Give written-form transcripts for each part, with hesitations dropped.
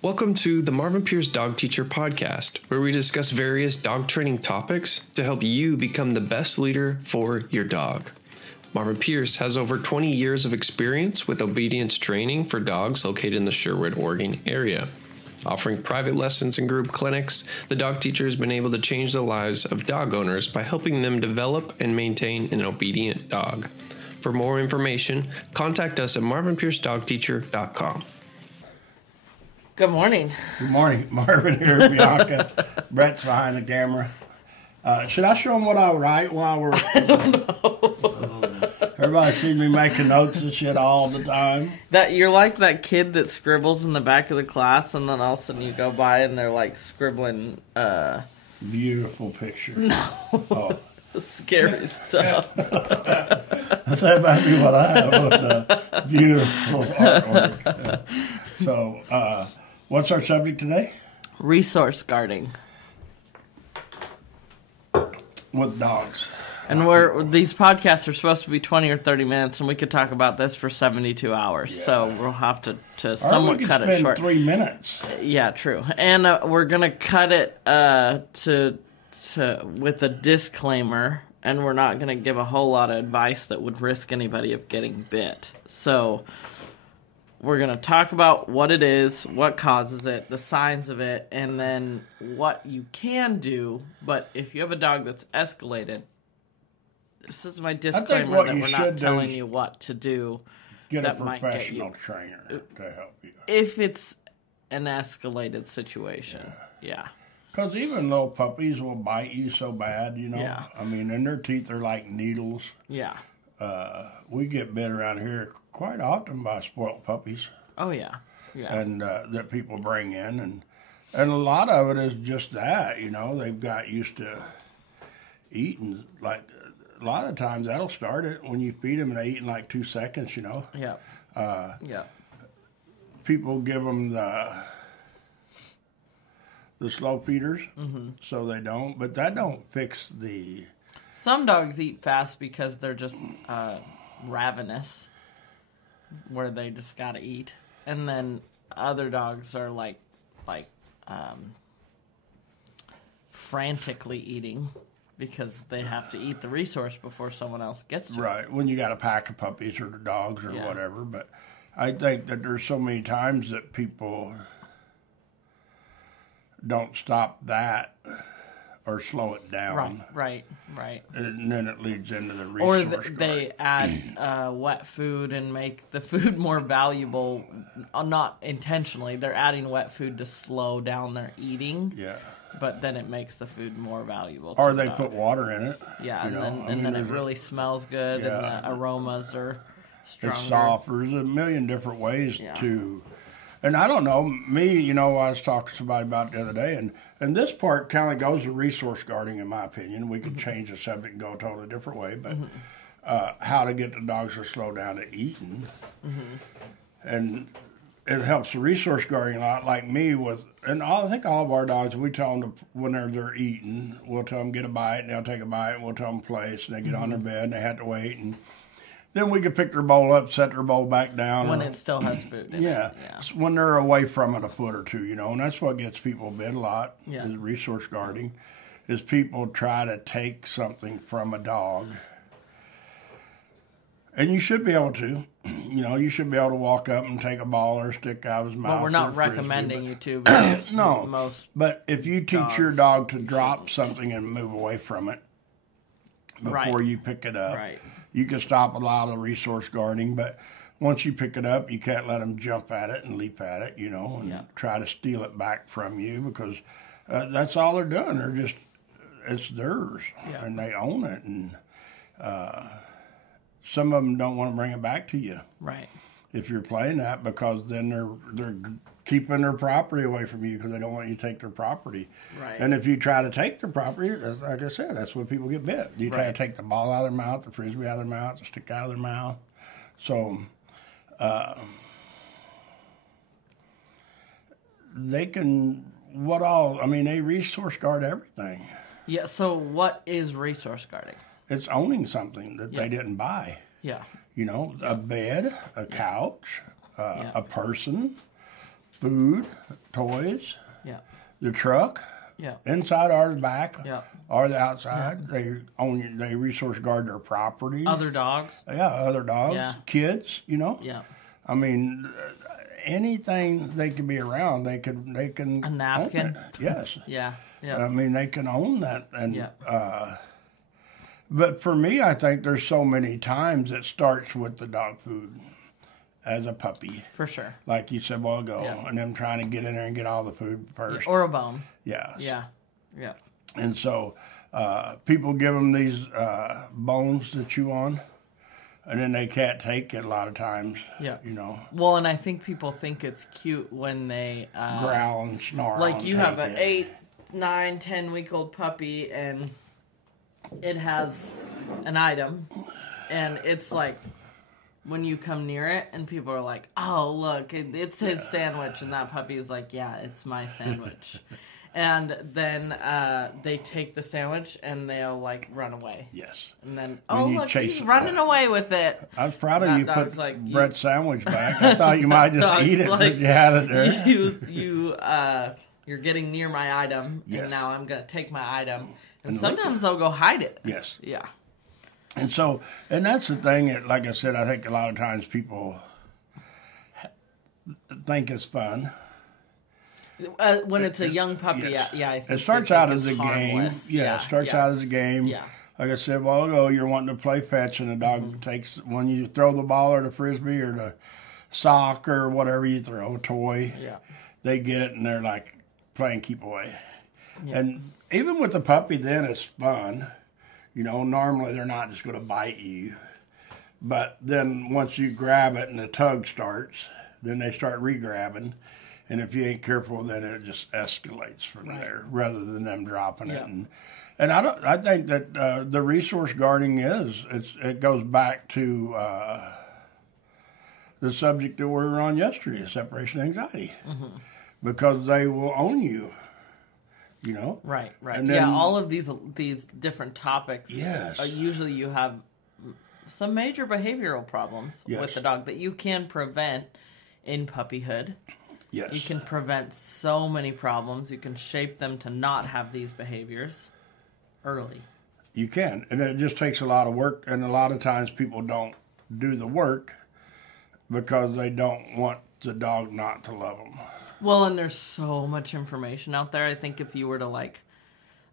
Welcome to the Marvin Pierce Dog Teacher Podcast, where we discuss various dog training topics to help you become the best leader for your dog. Marvin Pierce has over 20 years of experience with obedience training for dogs located in the Sherwood, Oregon area. Offering private lessons and group clinics, the dog teacher has been able to change the lives of dog owners by helping them develop and maintain an obedient dog. For more information, contact us at marvinpiercedogteacher.com. Good morning. Good morning. Marvin here, Bianca. Brett's behind the camera. Should I show them what I write while we're... I don't know. Everybody sees me making notes and shit all the time. That you're like that kid that scribbles in the back of the class, and then all of a sudden you go by and they're like scribbling. Beautiful picture. No. Oh. Scary stuff. That's exactly what I have with beautiful artwork. So, what's our subject today? Resource guarding. With dogs. And these podcasts are supposed to be 20 or 30 minutes, and we could talk about this for 72 hours. Yeah. So we'll have to somewhat cut it short. 3 minutes. Yeah, true. And we're gonna cut it to with a disclaimer, and we're not gonna give a whole lot of advice that would risk anybody of getting bit. So we're going to talk about what it is, what causes it, the signs of it, and then what you can do. But if you have a dog that's escalated, this is my disclaimer that we're not telling you what to do. Get a professional trainer to help you. If it's an escalated situation, yeah. Because even little puppies will bite you so bad, you know. Yeah. I mean, and their teeth are like needles. Yeah. We get bit around here quite often by spoiled puppies. Oh, yeah. Yeah. And that people bring in. And a lot of it is just that, you know. They've got used to eating. Like, a lot of times that'll start it when you feed them and they eat in like 2 seconds, you know. Yeah. Yeah. People give them the slow feeders, so they don't. But that don't fix the... Some dogs eat fast because they're just ravenous, where they just gotta eat, and then other dogs are like frantically eating because they have to eat the resource before someone else gets to it. Right, when you got a pack of puppies or dogs or whatever. But I think that there's so many times that people don't stop that or slow it down. Right. And then it leads into the resource Or they add wet food and make the food more valuable, not intentionally. They're adding wet food to slow down their eating. Yeah. But then it makes the food more valuable. Or they put water in it. Yeah, and then it really smells good, and the aromas are stronger. It's soft. There's a million different ways to... And I don't know, me, you know, I was talking to somebody about it the other day, and this part kind of goes to resource guarding, in my opinion. We could change the subject and go a totally different way, but how to get the dogs to slow down to eating. And it helps the resource guarding a lot, like me with, and I think all of our dogs, we tell them when they're eating, we'll tell them get a bite, and they'll take a bite, and we'll tell them place, and they get on their bed, and they have to wait, and then we can pick their bowl up, set their bowl back down. When it still has food in it. Yeah. When they're away from it a foot or two, you know. And that's what gets people bit a lot, is resource guarding, is people try to take something from a dog. And you should be able to. You know, you should be able to walk up and take a ball or a stick out of his mouth. Well, we're not recommending you to. Because no, but if you teach your dog to drop something and move away from it before you pick it up, you can stop a lot of the resource guarding, but once you pick it up, you can't let them jump at it and leap at it, you know, and try to steal it back from you, because that's all they're doing. They're just, it's theirs, and they own it, and some of them don't want to bring it back to you. Right. If you're playing that, because then they're keeping their property away from you because they don't want you to take their property. Right. And if you try to take their property, like I said, that's when people get bit. You try to take the ball out of their mouth, the frisbee out of their mouth, the stick out of their mouth. So they can, they resource guard everything. Yeah, so what is resource guarding? It's owning something that they didn't buy. Yeah. You know, a bed, a couch, a person, food, toys, Yeah. the truck, Yeah. inside or the back, Yeah. or the outside. They resource guard their properties. Other dogs. Yeah, other dogs, Yeah. kids. Yeah. I mean, anything they can be around, they can. A napkin. Own it. Yes. Yeah. Yeah. I mean, they can own that, and Yeah. but for me, I think there's so many times it starts with the dog food as a puppy, For sure. like you said a while ago, Yeah. and them trying to get in there and get all the food first. Or a bone. Yes. Yeah. Yeah. And so people give them these bones to chew on, and then they can't take it a lot of times. Yeah. You know, Well, and I think people think it's cute when they growl and snarl. like you have an an 8, 9, 10-week-old puppy and it has an item, and it's like when you come near it and people are like, oh look, it's his sandwich, and that puppy is like, yeah, it's my sandwich. And then they take the sandwich and they'll like run away. Yes. And then, When you look, chase he's it running back. away with it. I was proud of That you dog's put like, Brett's sandwich back. I thought you might just Dog's eat it like, since you had it there. You're getting near my item, Yes. and now I'm going to take my item. And And sometimes they'll go hide it. Yes. Yeah. And so, and that's the thing that, like I said, I think a lot of times people think it's fun. When it's a young puppy, Yes. I think It starts they out think as a it's game. harmless. Yeah, it starts out as a game. Yeah. Like I said a while ago, you're wanting to play fetch, and the dog takes, when you throw the ball or the frisbee or the sock or whatever you throw, a toy, Yeah. they get it and they're like playing keep away. Yeah. And even with the puppy, then it's fun. You know, normally they're not just going to bite you. But then once you grab it and the tug starts, then they start re-grabbing. And if you ain't careful, then it just escalates from there rather than them dropping it. Yeah. And I think that the resource guarding it goes back to the subject that we were on yesterday, separation anxiety. Mm-hmm. Because they will own you, you know? Right. And then- all of these different topics. Yes. Usually you have some major behavioral problems Yes. with the dog that you can prevent in puppyhood. Yes. You can prevent so many problems. You can shape them to not have these behaviors early. You can. And it just takes a lot of work. And a lot of times people don't do the work because they don't want the dog not to love them. Well, and there's so much information out there. I think if you were to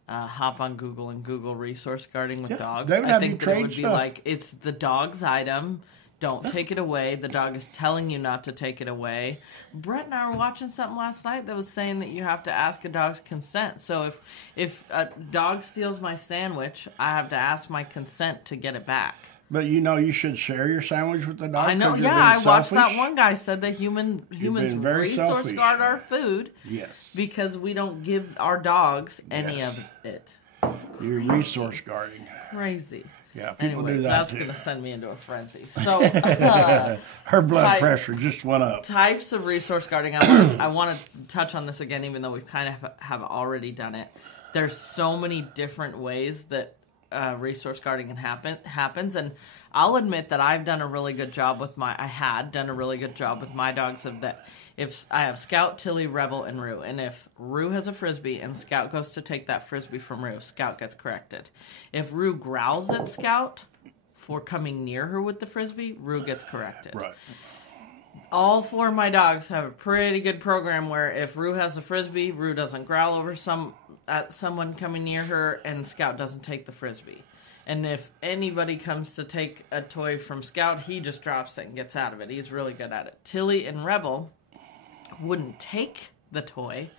hop on Google and Google resource guarding with dogs, they would I have think you that it trade would be stuff. like, it's the dog's item. Don't take it away. The dog is telling you not to take it away. Brett and I were watching something last night that was saying that you have to ask a dog's consent. So if a dog steals my sandwich, I have to ask my consent to get it back. But you know you should share your sandwich with the dog. I know. 'cause you're Yeah, I being watched selfish. that one guy said that humans been very resource selfish. guard our food. Yes. Because we don't give our dogs any Yes. of it. You're resource guarding. Crazy. Yeah, people do Anyways, that that's too. going to send me into a frenzy. So, Her blood type- pressure just went up. types of resource guarding. I want to touch on this again, even though we kind of have already done it. There's so many different ways that resource guarding happens, and I'll admit that I've done a really good job with my dogs of that. If I have Scout, Tilly, Rebel, and Rue, and if Rue has a frisbee and Scout goes to take that frisbee from Rue, Scout gets corrected. If Rue growls at Scout for coming near her with the frisbee, Rue gets corrected. Right. All 4 of my dogs have a pretty good program where if Rue has a frisbee, Rue doesn't growl over someone coming near her, and Scout doesn't take the frisbee. And if anybody comes to take a toy from Scout, he just drops it and gets out of it. He's really good at it. Tilly and Rebel wouldn't take the toy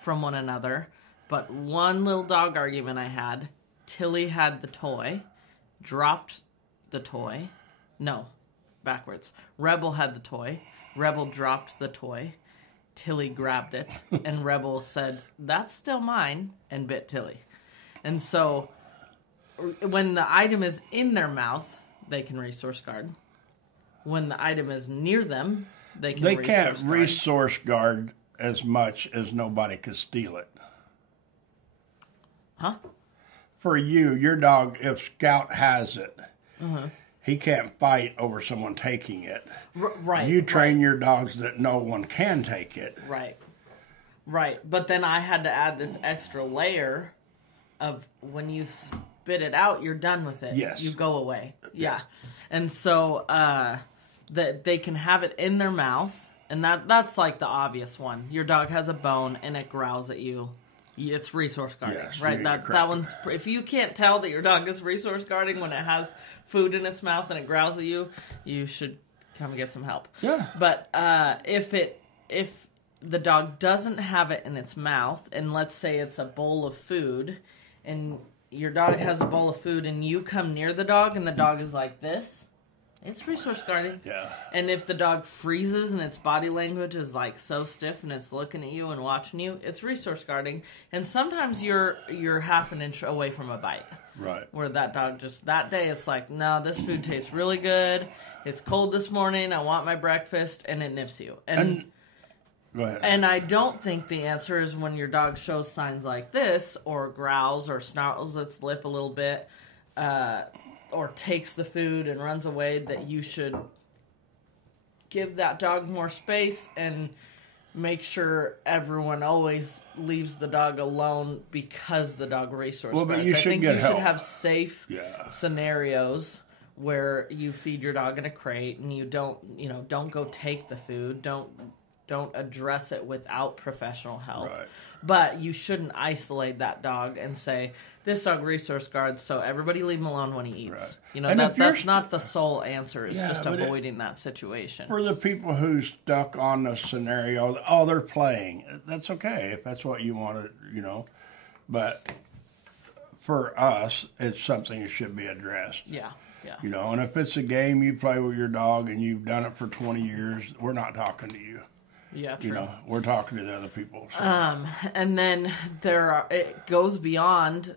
from one another, but one little dog argument I had, Tilly had the toy, dropped the toy. No, backwards. Rebel had the toy. Rebel dropped the toy. Tilly grabbed it, and Rebel said, "That's still mine," and bit Tilly. And so when the item is in their mouth, they can resource guard. When the item is near them, they They can't resource guard. resource guard as much as nobody could steal it. Huh? For you, your dog, if Scout has it, he can't fight over someone taking it. Right. You train your dogs that no one can take it. Right. Right. But then I had to add this extra layer of when you spit it out, you're done with it. Yes. You go away. Yeah. And so that they can have it in their mouth, and that's like the obvious one. Your dog has a bone and it growls at you. It's resource guarding, yes, right? That one's, if you can't tell that your dog is resource guarding when it has food in its mouth and it growls at you, you should come and get some help. Yeah. But if the dog doesn't have it in its mouth, and let's say it's a bowl of food, and your dog has a bowl of food, and you come near the dog, and the dog is like this, it's resource guarding. Yeah. And if the dog freezes and its body language is like so stiff and it's looking at you and watching you, it's resource guarding. And sometimes you're half an inch away from a bite. Right. Where that dog just, that day it's like, no, this food tastes really good. It's cold this morning. I want my breakfast. And it nips you. And go ahead. And I don't think the answer is when your dog shows signs like this, or growls or snarls its lip a little bit, or takes the food and runs away, that you should give that dog more space and make sure everyone always leaves the dog alone because the dog resource guards. But you should think get you help. should have safe scenarios where you feed your dog in a crate and you don't go take the food. Don't address it without professional help. Right. But you shouldn't isolate that dog and say, this dog resource guards, so everybody leave him alone when he eats. Right. That's not the sole answer. It's just but avoiding that situation. For the people who stuck on the scenario, oh, they're playing. That's okay if that's what you want to, But for us, it's something that should be addressed. Yeah. And if it's a game you play with your dog and you've done it for 20 years, we're not talking to you. Yeah, true. We're talking to the other people. So. And then it goes beyond.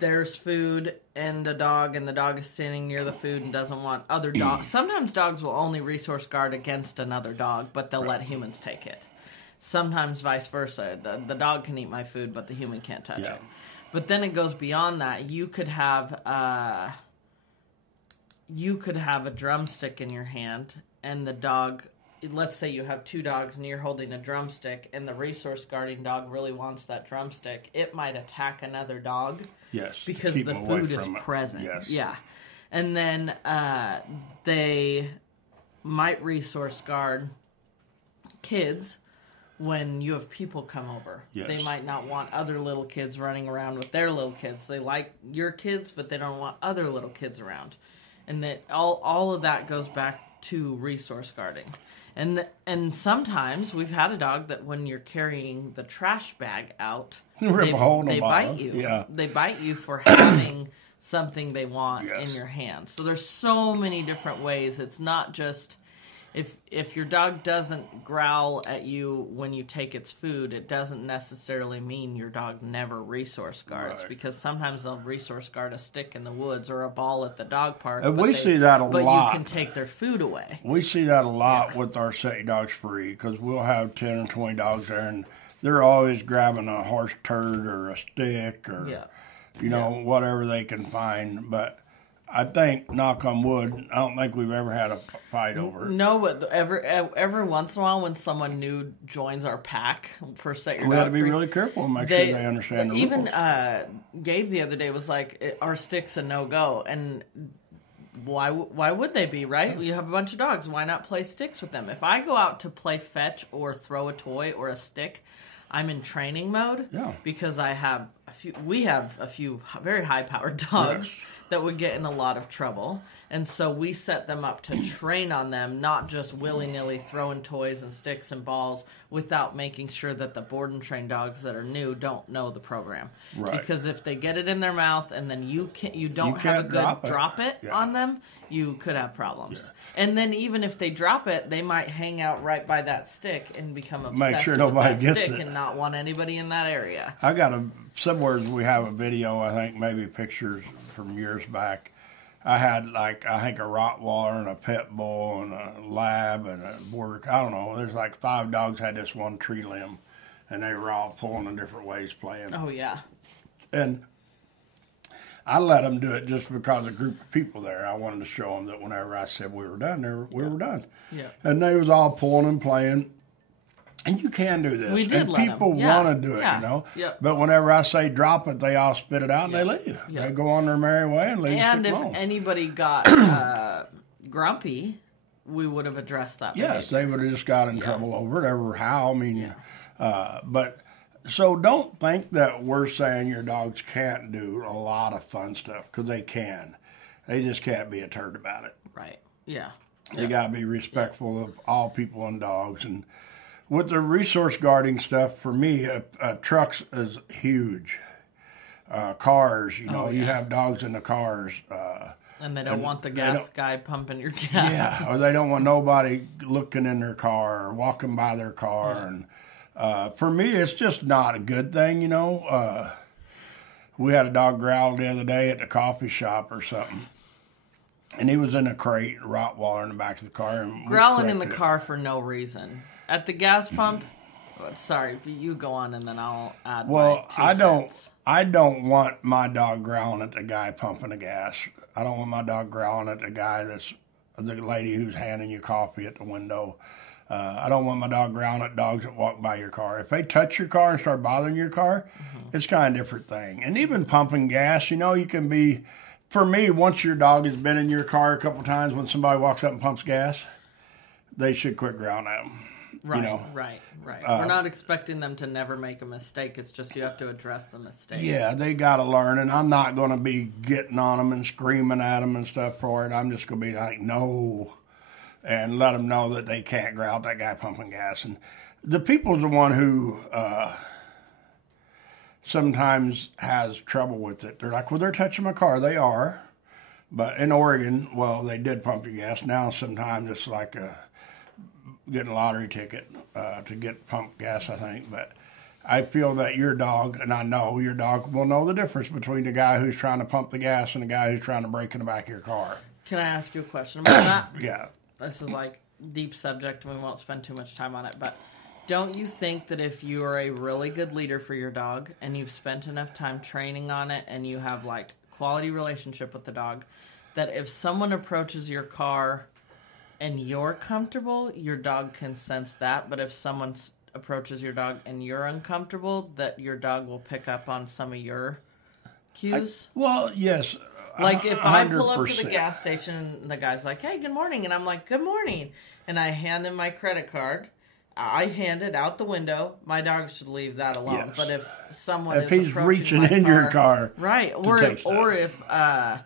There's food and the dog is standing near the food and doesn't want other dogs. Sometimes dogs will only resource guard against another dog, but they'll let humans take it. Sometimes vice versa. The dog can eat my food, but the human can't touch it. But then it goes beyond that. You could have a drumstick in your hand, and the dog. Let's say you have two dogs and you're holding a drumstick, and the resource guarding dog really wants that drumstick. It might attack another dog. Yes. Because the food is present. Yes. Yeah. And then they might resource guard kids when you have people come over. Yes. They might not want other little kids running around with their little kids. They like your kids, but they don't want other little kids around. And that all of that goes back to resource guarding. And sometimes we've had a dog that when you're carrying the trash bag out, they bite you. Yeah. They bite you for having something they want Yes. in your hand. So there's so many different ways. It's not just if your dog doesn't growl at you when you take its food, it doesn't necessarily mean your dog never resource guards, Right. because sometimes they'll resource guard a stick in the woods or a ball at the dog park. And we see that a but lot. you can take their food away. We see that a lot with our Set Dogs Free, because we'll have 10 or 20 dogs there, and they're always grabbing a horse turd or a stick or, whatever they can find. But I think, knock on wood, I don't think we've ever had a fight over it. No, but every once in a while when someone new joins our pack for Set Your Dog Free, We have to be really careful and make sure they understand the rules. Even Gabe the other day was like, our stick's a no-go, and why would they be, right? You have a bunch of dogs. Why not play sticks with them? If I go out to play fetch or throw a toy or a stick, I'm in training mode because we have a few very high-powered dogs that would get in a lot of trouble. And so we set them up to train on them, not just willy-nilly throwing toys and sticks and balls without making sure that the board and trained dogs that are new don't know the program. Right. Because if they get it in their mouth and then you don't have a good drop it on them, you could have problems. Yeah. And then even if they drop it, they might hang out right by that stick and become obsessed with that stick and not want anybody in that area. I got somewhere we have a video, I think maybe pictures from years back. I had I think a Rottweiler and a Pit Bull and a Lab and a Border. I don't know. There's 5 dogs had this one tree limb, and they were all pulling in different ways playing. Oh yeah. And I let them do it just because a group of people there. I wanted to show them that whenever I said we were done, we were done. Yeah. And they was all pulling and playing. And you can do this. We did and let people them. want to do it, Yeah. you know. Yep. But whenever I say drop it, they all spit it out and they leave. Yep. They go on their merry way and leave. And if alone. anybody got grumpy, we would have addressed that. Yes, behavior. they would have just got in trouble over it, ever how. I mean, but so don't think that we're saying your dogs can't do a lot of fun stuff, because they can. They just can't be a turd about it. Right. Yeah. They got to be respectful of all people and dogs. And with the resource guarding stuff, for me, trucks is huge. Cars, you know, you have dogs in the cars. And they don't want the gas guy pumping your gas. Yeah, or they don't want nobody looking in their car or walking by their car. And for me, it's just not a good thing, you know. We had a dog growl the other day at the coffee shop or something. And he was in a crate, a Rottweiler in the back of the car. And growling in the car for no reason. At the gas pump, sorry, you go on and then I'll add my 2 cents. I don't want my dog growling at the guy pumping the gas. I don't want my dog growling at the lady who's handing you coffee at the window. I don't want my dog growling at dogs that walk by your car. If they touch your car and start bothering your car, it's kind of a different thing. And even pumping gas, you know, you can be... For me, once your dog has been in your car a couple times, when somebody walks up and pumps gas, they should quit growling at them. Right, you know? right. We're not expecting them to never make a mistake. It's just you have to address the mistake. Yeah, they got to learn, and I'm not going to be getting on them and screaming at them and stuff for it. I'm just going to be like, no, and let them know that they can't growl at that guy pumping gas. And the people's the one who sometimes has trouble with it. They're like, well, they're touching my car. They are. But in Oregon, well, they did pump your gas. Now sometimes it's like getting a lottery ticket to get pumped gas, I think. But I feel that your dog, and I know your dog will know the difference between the guy who's trying to pump the gas and the guy who's trying to break in the back of your car. Can I ask you a question about that? Yeah. This is like deep subject and we won't spend too much time on it, but don't you think that if you are a really good leader for your dog and you've spent enough time training on it and you have like quality relationship with the dog, that if someone approaches your car and you're comfortable, your dog can sense that, but if someone approaches your dog and you're uncomfortable, that your dog will pick up on some of your cues? Well, yes. Like if I pull up to 100%. the gas station and the guy's like, hey, good morning, and I'm like, good morning, and I hand him my credit card, I hand it out the window. My dog should leave that alone. Yes. But if someone If is he's approaching reaching my in car, your car, right? take Or stuff. if I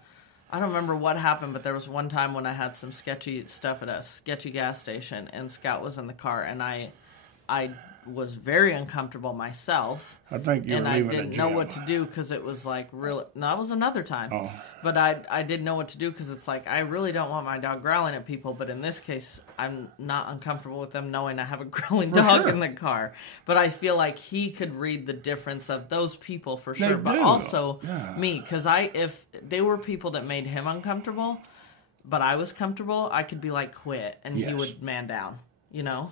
don't remember what happened, but there was one time when I had some sketchy stuff at a sketchy gas station, and Scout was in the car, and I was very uncomfortable myself. I think you're and leaving I didn't the know gym. what to do because it was like really. No, that was another time. Oh. But I didn't know what to do because it's like I really don't want my dog growling at people. But in this case, I'm not uncomfortable with them knowing I have a growling dog sure. in the car. But I feel like he could read the difference of those people for They sure. But do. also Yeah. me, because if they were people that made him uncomfortable, but I was comfortable, I could be like quit, and he Yes. would man down. You know.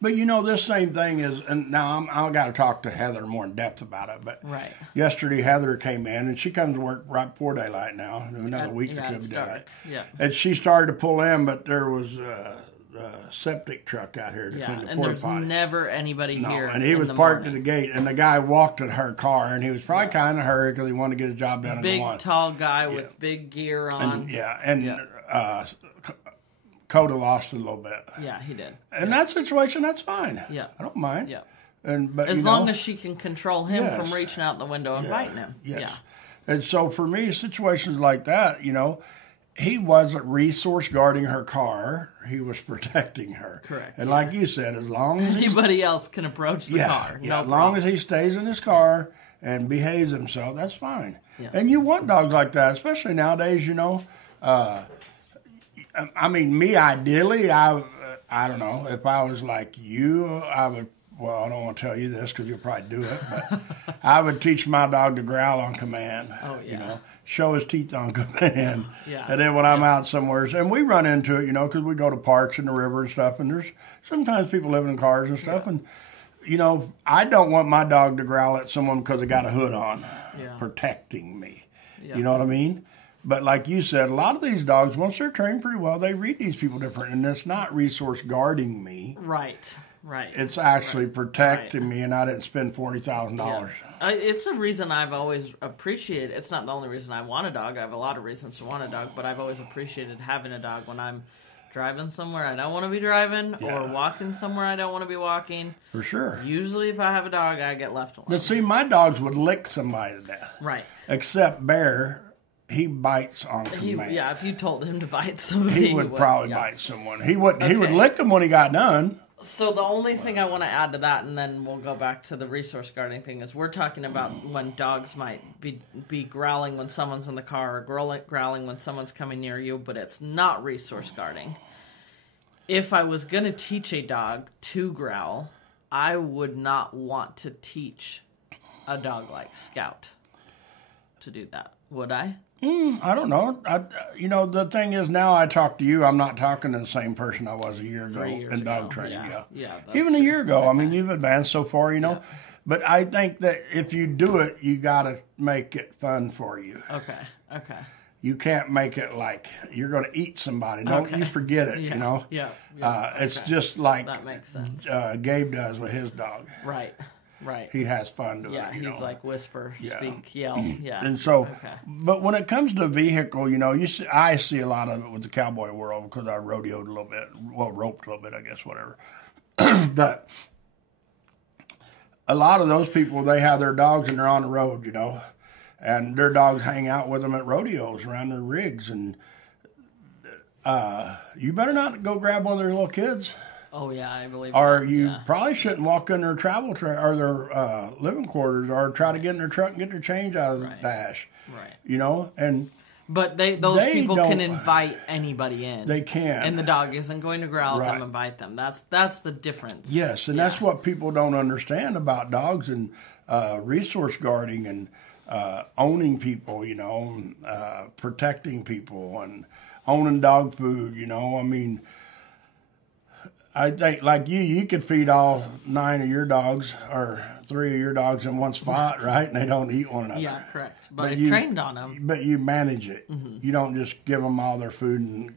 But you know, this same thing is, and now I've got to talk to Heather more in depth about it. But Right. yesterday, Heather came in, and she comes to work right before daylight now, another week or two it's of dark. daylight. Yeah. And she started to pull in, but there was a septic truck out here to Yeah, clean the and porta there's potty. never anybody No, here. and he in was the parked morning. at the gate, and the guy walked to her car, and he was probably kind of hurried because he wanted to get his job done in Big, the one. tall guy with big gear on. Coda lost a little bit. Yeah, he did. In that situation, that's fine. Yeah. I don't mind. Yeah. But As you long know, as she can control him Yes. from reaching out the window and biting him. Yes. Yeah. And so for me, situations like that, you know, he wasn't resource guarding her car. He was protecting her. Correct, And yeah. like you said, as long as he's, Anybody else can approach the car. yeah, No as long as problem. he stays in his car and behaves himself, that's fine. Yeah. And you want dogs like that, especially nowadays, you know. I mean, me, ideally, I don't know. If I was like you, I would, well, I don't want to tell you this because you'll probably do it, but I would teach my dog to growl on command. Oh, You yeah. know, show his teeth on command. Yeah. And then when I'm out somewhere, and we run into it, you know, because we go to parks and the river and stuff, and there's sometimes people living in cars and stuff, and, you know, I don't want my dog to growl at someone because they got a hood on, Yeah. protecting me. Yeah. You know what I mean? But like you said, a lot of these dogs, once they're trained pretty well, they read these people different. And it's not resource guarding me. Right. It's actually protecting me, and I didn't spend $40,000. Yeah. It's a reason I've always appreciated. It's not the only reason I want a dog. I have a lot of reasons to want a dog, but I've always appreciated having a dog when I'm driving somewhere I don't want to be driving or walking somewhere I don't want to be walking. For sure. Usually if I have a dog, I get left alone. But see, my dogs would lick somebody to death. Right. Except Bear, he bites on command. If you told him to bite somebody, he would probably bite someone. He would lick them when he got done. So the only thing I want to add to that, and then we'll go back to the resource guarding thing, is we're talking about when dogs might be growling when someone's in the car or growling when someone's coming near you, but it's not resource guarding. If I was going to teach a dog to growl, I would not want to teach a dog like Scout to do that. Would I? I don't know. The thing is, now I talk to you, I'm not talking to the same person I was a year ago in dog training. Yeah, even a year ago. I mean, you've advanced so far, Yeah. But I think that if you do it, you got to make it fun for you. Okay. You can't make it like you're going to eat somebody. Don't you forget it, Yeah. It's just like that makes sense. Gabe does with his dog. Right. He has fun doing it. Yeah, he's like whisper, speak, yell. Yeah. And so, but when it comes to vehicle, I see a lot of it with the cowboy world because I rodeoed a little bit, roped a little bit, I guess, whatever. But a lot of those people, they have their dogs and they're on the road, and their dogs hang out with them at rodeos around their rigs. And you better not go grab one of their little kids. Oh, yeah, I believe Or you probably shouldn't walk in their travel or their living quarters or try to get in their truck and get their change out of the dash. Right. But those people can invite anybody in. They can. And the dog isn't going to growl at them and bite them. That's the difference. Yes, and that's what people don't understand about dogs and resource guarding and owning people, protecting people and owning dog food, I mean, I think, like you could feed all 9 of your dogs or 3 of your dogs in one spot, right? And they don't eat one another. Yeah, correct. But I trained on them. But you manage it. Mm-hmm. You don't just give them all their food and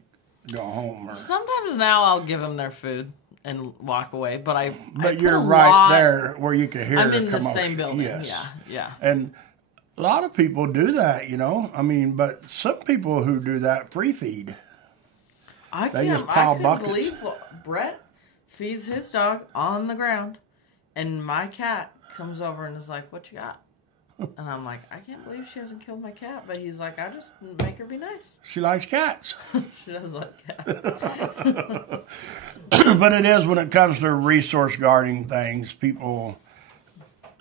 go home. Sometimes now I'll give them their food and walk away. But you're right there where you can hear I'm in the same building. Yes. Yeah. And a lot of people do that, I mean, but some people who do that free feed. I couldn't believe Brett feeds his dog on the ground, and my cat comes over and is like, "What you got?" And I'm like, "I can't believe she hasn't killed my cat." But he's like, "I just make her be nice." She likes cats. She does like cats. But it is, when it comes to resource guarding things, people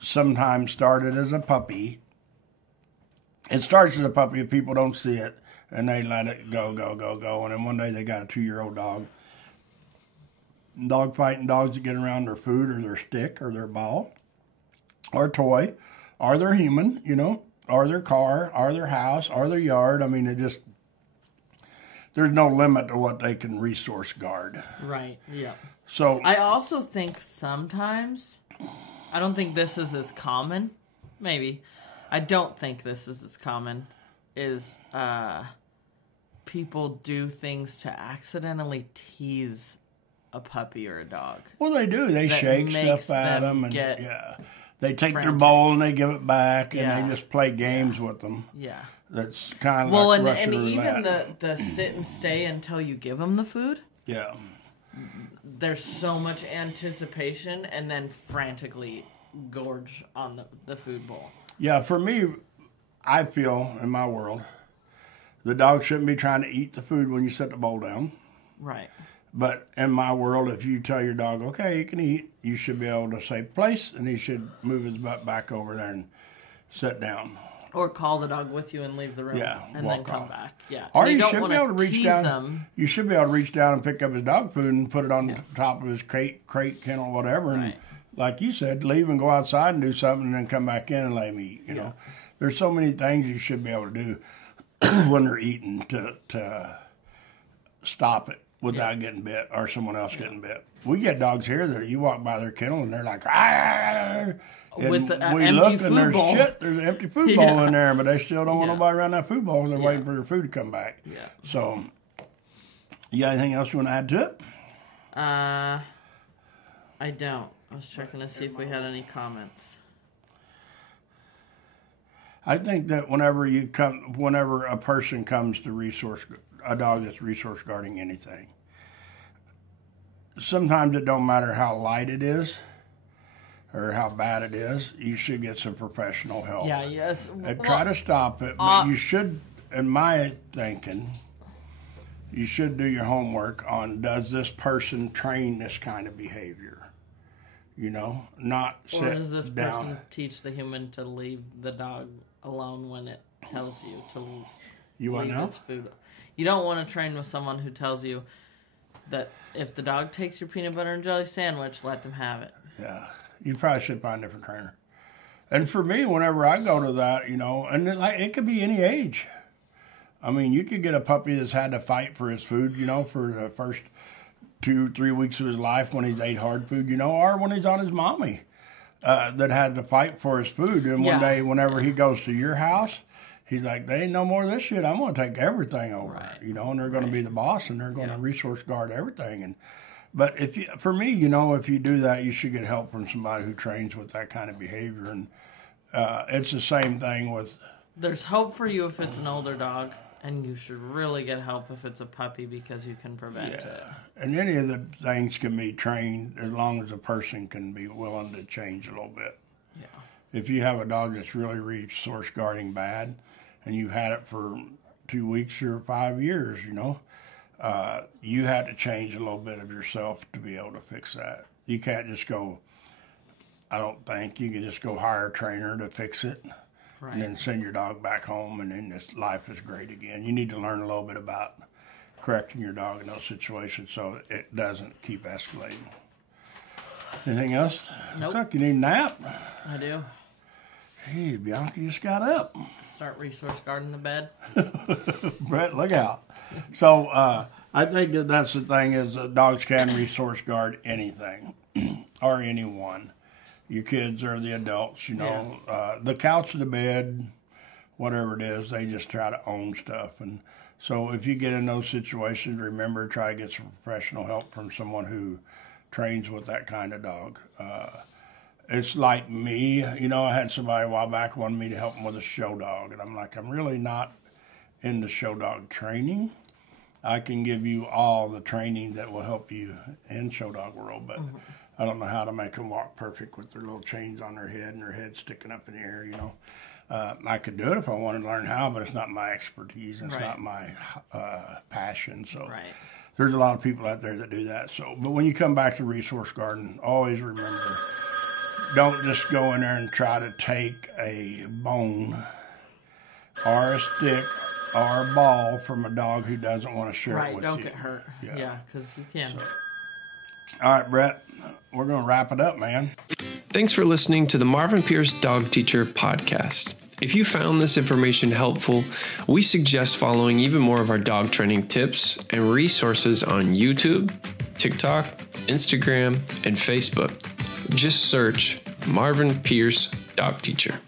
sometimes start it as a puppy. It starts as a puppy if people don't see it, and they let it go. And then one day they got a 2-year-old dog. Dog fighting dogs that get around their food or their stick or their ball or toy or their human, or their car or their house or their yard. I mean, there's no limit to what they can resource guard. Right, yeah. So I also think sometimes, I don't think this is as common, maybe. I don't think this is as common, is people do things to accidentally tease a puppy or a dog. Well, they do. They shake stuff at them, and they take their bowl and they give it back, and they just play games with them. Yeah, that's kind of like Russian roulette. Even the sit and stay until you give them the food. Yeah, there's so much anticipation, and then frantically gorge on the food bowl. Yeah, for me, I feel in my world, the dog shouldn't be trying to eat the food when you set the bowl down. Right. But in my world, if you tell your dog, okay, you can eat, you should be able to say place, and he should move his butt back over there and sit down. Or call the dog with you and leave the room. Yeah, and then come back. Yeah. Or you should be able to reach down. You should be able to reach down and pick up his dog food and put it on top of his crate, kennel, whatever. And like you said, leave and go outside and do something, and then come back in and let him eat. You know, there's so many things you should be able to do when they're eating to stop it. without getting bit or someone else getting bit. We get dogs here that you walk by their kennel and they're like, ah. With an we empty look food and there's bowl. shit. There's an empty food bowl in there, but they still don't want Yeah. nobody around that food bowl. They're Yeah. waiting for their food to come back. Yeah. So, you got anything else you want to add to it? I don't. I was checking to see if we had any comments. I think that whenever a person comes to a dog that's resource guarding anything, sometimes it don't matter how light it is or how bad it is, you should get some professional help. Yeah, yes. And try to stop it, but you should, in my thinking, you should do your homework on, does this person train this kind of behavior? You know, not sit Or does this down. person teach the human to leave the dog alone when it tells you to You want to leave know? its food? You don't want to train with someone who tells you that if the dog takes your peanut butter and jelly sandwich, let them have it. Yeah, you probably should find a different trainer. And for me, whenever I go to that, you know, and it could be any age. I mean, you could get a puppy that's had to fight for his food, you know, for the first 2-3 weeks of his life when he's ate hard food, you know, or when he's on his mommy that had to fight for his food. And one day, whenever he goes to your house, he's like, "There ain't no more of this shit. I'm going to take everything over," Right. you know, and they're going to be the boss and they're going to resource guard everything. But for me, you know, if you do that, you should get help from somebody who trains with that kind of behavior. And it's the same thing with. There's hope for you if it's an older dog, and you should really get help if it's a puppy because you can prevent it. And any of the things can be trained as long as a person can be willing to change a little bit. Yeah. If you have a dog that's really resource guarding bad, and you've had it for 2 weeks or 5 years, you know, you have to change a little bit of yourself to be able to fix that. You can't just go, I don't think, you can just go hire a trainer to fix it. Right. And then send your dog back home, and then this life is great again. You need to learn a little bit about correcting your dog in those situations so it doesn't keep escalating. Anything else? Nope. Tuck, you need a nap? I do. Hey, Bianca just got up. Start resource guarding the bed. Brett, look out. So I think that's the thing is dogs can resource guard anything or anyone. Your kids or the adults, you know, the couch or the bed, whatever it is, they just try to own stuff. And so if you get in those situations, remember, try to get some professional help from someone who trains with that kind of dog. It's like me, you know, I had somebody a while back wanted me to help them with a show dog. And I'm like, I'm really not into show dog training. I can give you all the training that will help you in show dog world, but I don't know how to make them walk perfect with their little chains on their head and their head sticking up in the air, you know. I could do it if I wanted to learn how, but it's not my expertise and it's not my passion. So there's a lot of people out there that do that. So, but when you come back to resource garden, always remember, don't just go in there and try to take a bone or a stick or a ball from a dog who doesn't want to share it with you. Right, don't get hurt. Yeah, because you can. So, all right, Brett, we're going to wrap it up, man. Thanks for listening to the Marvin Pierce Dog Teacher Podcast. If you found this information helpful, we suggest following even more of our dog training tips and resources on YouTube, TikTok, Instagram, and Facebook. Just search Marvin Pierce Dog Teacher.